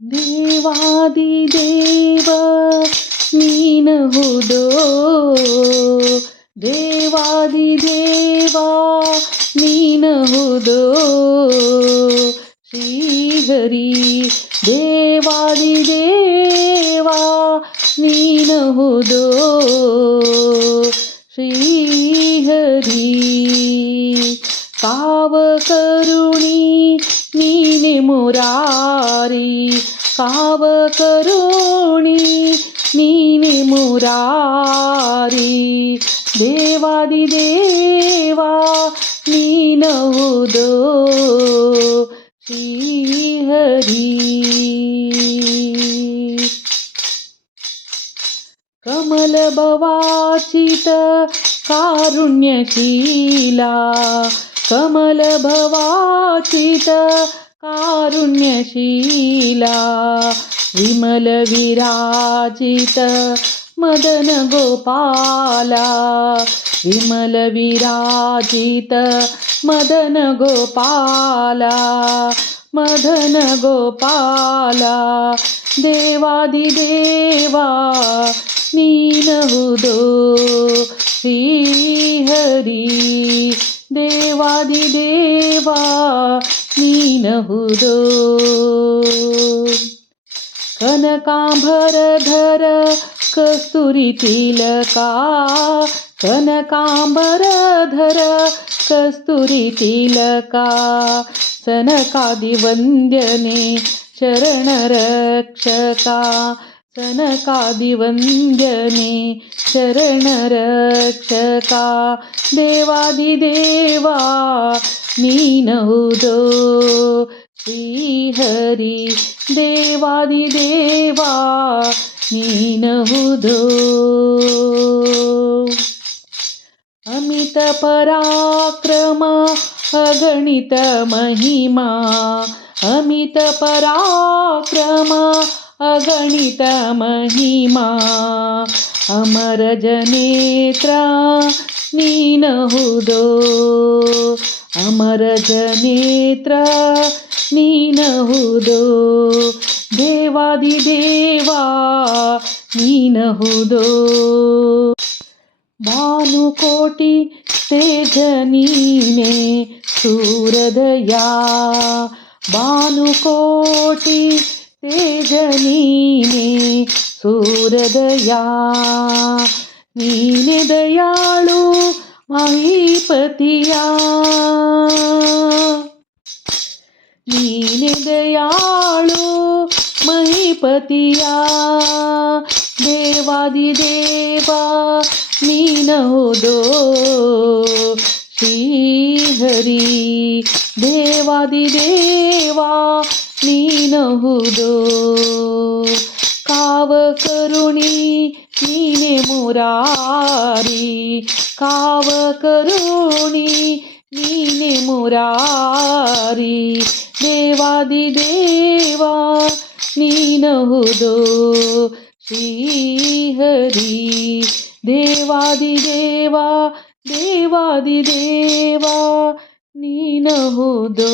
ದೇವಾದಿದೇವ ನೀನಹುದೋ ದೇವಾದಿದೇವ ನೀನಹುದೋ ಶ್ರೀಹರಿ ದೇವಾದಿದೇವ ನೀನಹುದೋ ಶ್ರೀಹರಿ ಕಾವಕರುಣಿ ನೀನೆ ಮುರಾರಿ ಕಾವಕರುಣಿ ನೀನೆ ಮುರಾರಿ ದೇವಾದಿದೇವ ನೀನಹುದೋ ಶ್ರೀಹರಿ ಕಮಲಭವಾಚಿತ ಕಾರುಣ್ಯಶೀಲ ಕಮಲಭವಾಚಿತ ಕಾರುಣ್ಯಶೀಲ ವಿಮಲ ವಿರಾಜಿತ ಮದನ ಗೋಪಾಲ ವಿಮಲ ವಿರಾಜಿತ ಮದನ ಗೋಪಾಲ ಮದನ ಗೋಪಾಲ ದೇವಾದಿದೇವ ನೀನಹುದೋ ಶ್ರೀಹರಿ ದೇವಾದಿದೇವ ನೀನಹುದೋ ಕನಕಾಂಬರಧರ ಕಸ್ತೂರಿ ತಿಲಕ ಕನಕಾಂಬರಧರ ಕಸ್ತೂರಿ ತಿಲಕ ಸನಕಾದಿ ವಂದ್ಯನೆ ಶರಣ ರಕ್ಷಕ ಸನಕಾದಿ ವಂದ್ಯನೆ ಶರಣ ರಕ್ಷಕ ದೇವಾದಿದೇವ ನೀನಹುದೋ ಶ್ರೀಹರಿ ದೇವಾದಿದೇವ ನೀನಹುದೋ ಅಮಿತ ಪರಾಕ್ರಮ ಅಗಣಿತ ಮಹಿಮಾ ಅಮಿತ ಪರಾಕ್ರಮ ಅಗಣಿತ ಮಹಿಮಾ ಅಮರ ಜನೇತ್ರ ನೀನಹುದೋ ಅಮರ ಜನೇತ್ರ ನೀನಹುದೋ ದೇವಾದಿದೇವ ನೀನಹುದೋ ಭಾನುಕೋಟಿ ತೇಜ ನೀನೆ ಸೂರದಯ ಭಾನುಕೋಟಿ ತೇಜ ನೀನೆ ಸೂರದಯ ನೀನೆ ದಯಾಳು ಮಹೀಪತಿಯ ನೀನೆ ದಯಾಳು ಮಹೀಪತಿಯ ದೇವಾದಿದೇವ ನೀನಹುದೋ ಶ್ರೀಹರಿ ದೇವಾದಿದೇವ ನೀನಹುದೋ ಕಾವಕರುಣಿ ನೀನೆ ಮುರಾರಿ ಕಾವಕರುಣಿ ನೀನೆ ಮುರಾರಿ ದೇವಾದಿದೇವ ನೀನಹುದೋ ಶ್ರೀಹರಿ ದೇವಾದಿದೇವ ದೇವಾದಿದೇವ ನೀನಹುದೋ